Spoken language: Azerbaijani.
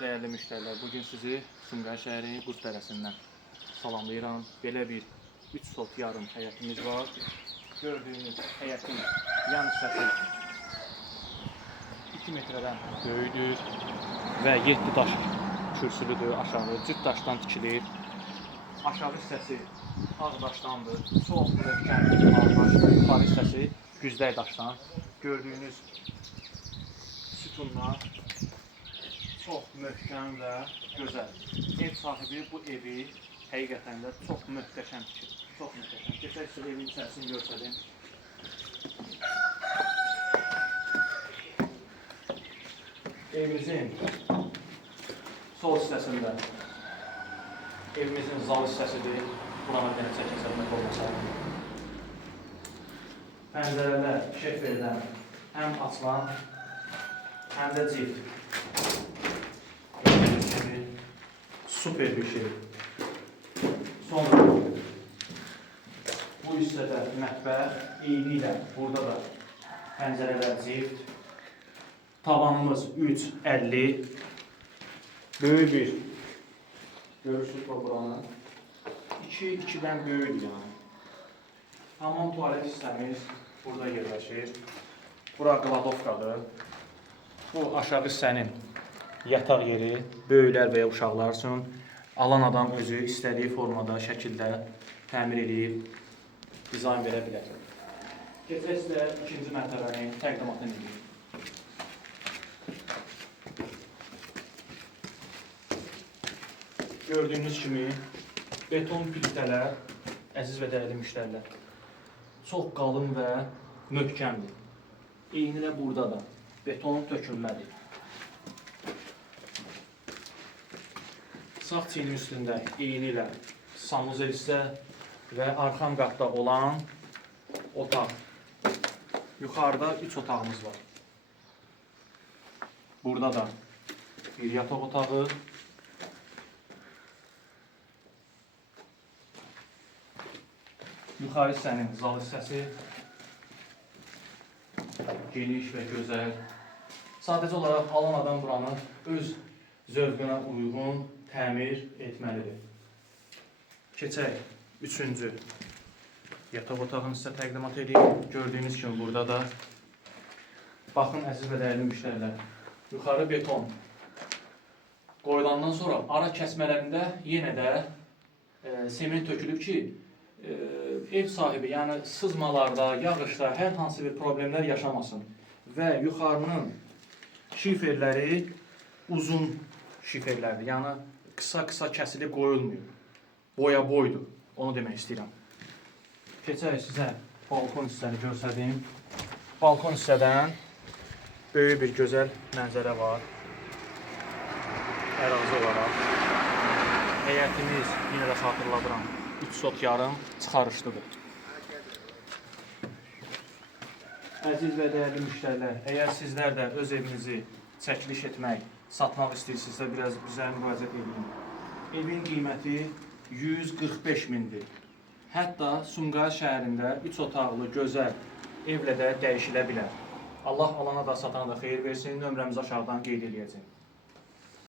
dəyərli müştərilər, bugün sizi Sumqayıt şəhəri Qurtdərəsindən salamlayıram. Belə bir 3 sot yarım həyətimiz var. Gördüyünüz həyətin yan hissəsi 2 metrədən böyüdür və 7 daş kürsülüdür aşağı. Cüt daşdan tikilir. Aşağı hissəsi ağ daşdandır. Çox möhkəm ağ daşdır. Yuxarı hissəsi güzdə daşdan. Gördüyünüz sütunlar çox möhkəm və gözəl. Ev sahibi bu evi həqiqətən də çox möhtəşəm tikir. Çox möhtəşəm. Keçək sizə evin içərisini göstərim. Evimizin sol hissəsində evimizin zal hissəsidir. Buranı bir dənə çəkəsək olmasa. Pəncərələr şeferdən həm açılan, həm də cilt. Super bir şey. Sonra bu hissədə mətbəx, eyni ilə burada da pəncərələr cilt. Tavanımız 3.50. Böyük bir görürsünüz buranı. 2-2-dən böyükdür yəni. Hamam tualet hissəmiz burada yerləşir. Bura qladovkadır. Bu aşağı hissənin yataq yeri, böyüklər və ya uşaqlar üçün. Alan adam özü istədiyi formada, şəkildə təmir edib, dizayn verə bilər. Keçək sizə ikinci mərtəbənin təqdimatını edeyim. Gördüyünüz kimi beton plitələr, əziz və dəyərli müştərilər, çox qalın və möhkəmdir. Eyni də burada da beton tökülmədir. Sağ çiyinin üstündə eyni ilə sanuzel hissə və arxam qatda olan otaq. Yuxarıda 3 otağımız var. Burada da bir yataq otağı. Yuxarı hissənin zal hissəsi geniş və gözəl. Sadəcə olaraq alan adam buranı öz zövqünə uyğun təmir etməlidir. Keçək üçüncü yataq otağının sizə təqdimat edeyim. Gördüyünüz kimi burada da baxın əziz və dəyərli müştərilər. Yuxarı beton qoyulandan sonra ara kəsmələrində yenə də sement tökülüb ki, ev sahibi, yəni sızmalarda, yağışda hər hansı bir problemlər yaşamasın. Və yuxarının şiferləri uzun şiferlərdir. Yəni qısa kəsilib qoyulmuyor. Boya boydur. Onu demək istəyirəm. Keçərək sizə balkon hissəni göstərdim. Balkon hissədən böyük bir gözəl mənzərə var. Ərazi olaraq. Həyətimiz, yenə də xatırladıram, 3 sot yarım çıxarışlıdır. Əziz və dəyərli müştərilər, əgər sizlər də öz evinizi çəkiliş etmək, satmaq istəyirsinizsə, biraz bizə müraciət edin. Evin qiyməti 145 mindir. Hətta Sumqayıt şəhərində 3 otaqlı, gözəl evlə də dəyişilə bilər. Allah alana da satana da xeyir versin, nömrəmizi aşağıdan qeyd edəcək.